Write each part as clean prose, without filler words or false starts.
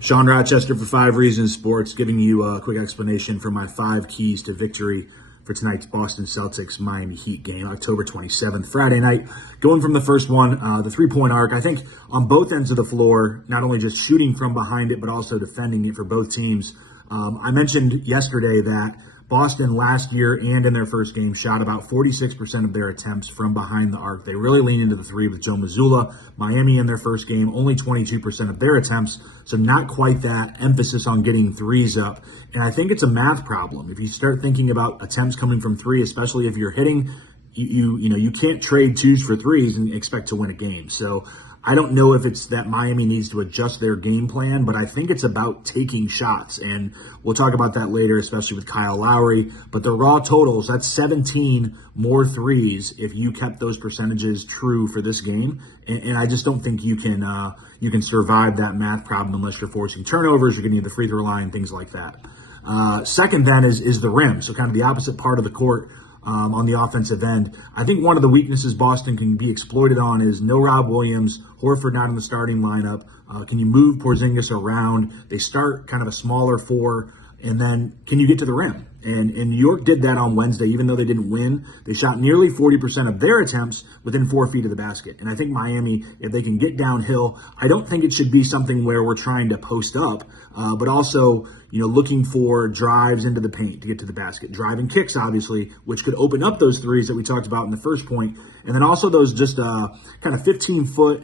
Sean Rochester for 5 Reasons Sports, giving you a quick explanation for my 5 keys to victory for tonight's Boston Celtics Miami Heat game, October 27th, Friday night. Going from the first one, the 3-point arc, I think on both ends of the floor, not only just shooting from behind it, but also defending it for both teams. I mentioned yesterday that Boston last year and in their first game shot about 46% of their attempts from behind the arc. They really lean into the three with Joe Mazzulla. Miami in their first game, only 22% of their attempts, so not quite that emphasis on getting threes up. And I think it's a math problem. If you start thinking about attempts coming from three, especially if you're hitting, you can't trade twos for threes and expect to win a game. So I don't know if it's that Miami needs to adjust their game plan, but I think it's about taking shots. And we'll talk about that later, especially with Kyle Lowry. But the raw totals, that's 17 more threes if you kept those percentages true for this game. And I just don't think you can survive that math problem unless you're forcing turnovers, you're getting to the free throw line, things like that. Second then is the rim. So kind of the opposite part of the court. On the offensive end, I think one of the weaknesses Boston can be exploited on is no Rob Williams, Horford not in the starting lineup. Can you move Porzingis around? They start kind of a smaller four, and then can you get to the rim? And New York did that on Wednesday, even though they didn't win. They shot nearly 40% of their attempts within 4 feet of the basket. And I think Miami, if they can get downhill, I don't think it should be something where we're trying to post up, but also, looking for drives into the paint to get to the basket. Driving kicks, obviously, which could open up those threes that we talked about in the first point. And then also those just kind of 15-foot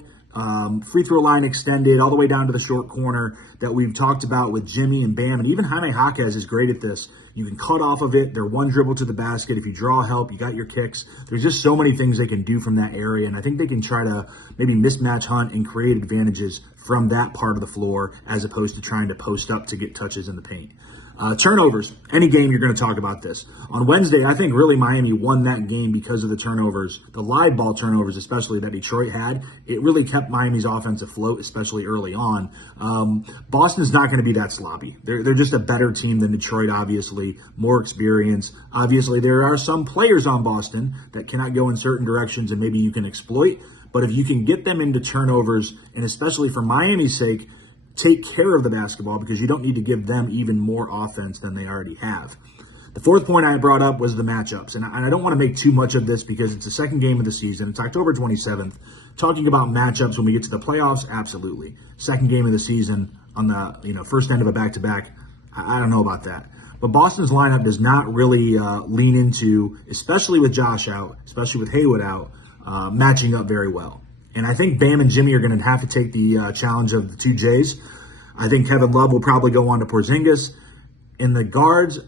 free throw line extended all the way down to the short corner that we've talked about with Jimmy and Bam. And even Jaime Jaquez is great at this. You can cut off of it. They're one dribble to the basket. If you draw help, you got your kicks. There's just so many things they can do from that area. And I think they can try to maybe mismatch hunt and create advantages from that part of the floor as opposed to trying to post up to get touches in the paint. Turnovers, any game you're going to talk about this. On Wednesday, I think really Miami won that game because of the turnovers, the live ball turnovers especially that Detroit had. It really kept Miami's offense afloat, especially early on. Boston's not going to be that sloppy. They're just a better team than Detroit, obviously, more experience. Obviously, there are some players on Boston that cannot go in certain directions and maybe you can exploit. But if you can get them into turnovers, and especially for Miami's sake, take care of the basketball because you don't need to give them even more offense than they already have. The fourth point I brought up was the matchups. And I don't want to make too much of this because it's the second game of the season. It's October 27th. Talking about matchups when we get to the playoffs, absolutely. Second game of the season on the first end of a back-to-back, I don't know about that. But Boston's lineup does not really lean into, especially with Josh out, especially with Haywood out, matching up very well. And I think Bam and Jimmy are going to have to take the challenge of the two J's. I think Kevin Love will probably go on to Porzingis. In the guards,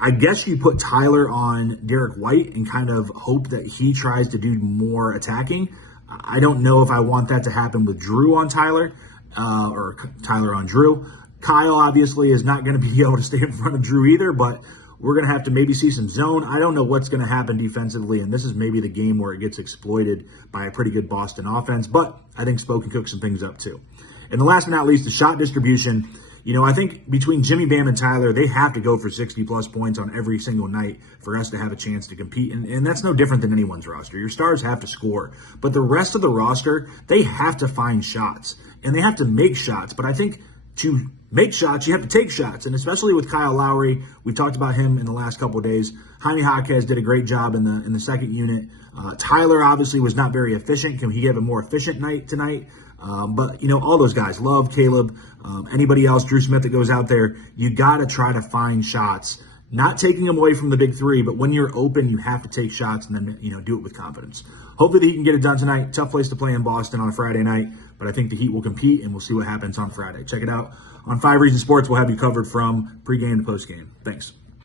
I guess you put Tyler on Derek White and kind of hope that he tries to do more attacking. I don't know if I want that to happen with Drew on Tyler or Tyler on Drew. Kyle obviously is not going to be able to stay in front of Drew either, but we're going to have to maybe see some zone. I don't know what's going to happen defensively, and this is maybe the game where it gets exploited by a pretty good Boston offense, but I think Spo can cook some things up too. And the last but not least, the shot distribution. I think between Jimmy, Bam, and Tyler, they have to go for 60-plus points on every single night for us to have a chance to compete, and that's no different than anyone's roster. Your stars have to score, but the rest of the roster, they have to find shots, and they have to make shots, but I think to make shots, you have to take shots. And especially with Kyle Lowry, we talked about him in the last couple of days. Jaime Jaquez did a great job in the second unit. Tyler obviously was not very efficient. Can he have a more efficient night tonight? But all those guys, Love, Caleb, anybody else, Drew Smith that goes out there, you got to try to find shots. Not taking them away from the big three, but when you're open, you have to take shots and then, do it with confidence. Hopefully the Heat can get it done tonight. Tough place to play in Boston on a Friday night, but I think the Heat will compete, and we'll see what happens on Friday. Check it out on 5 Reasons Sports. We'll have you covered from pregame to postgame. Thanks.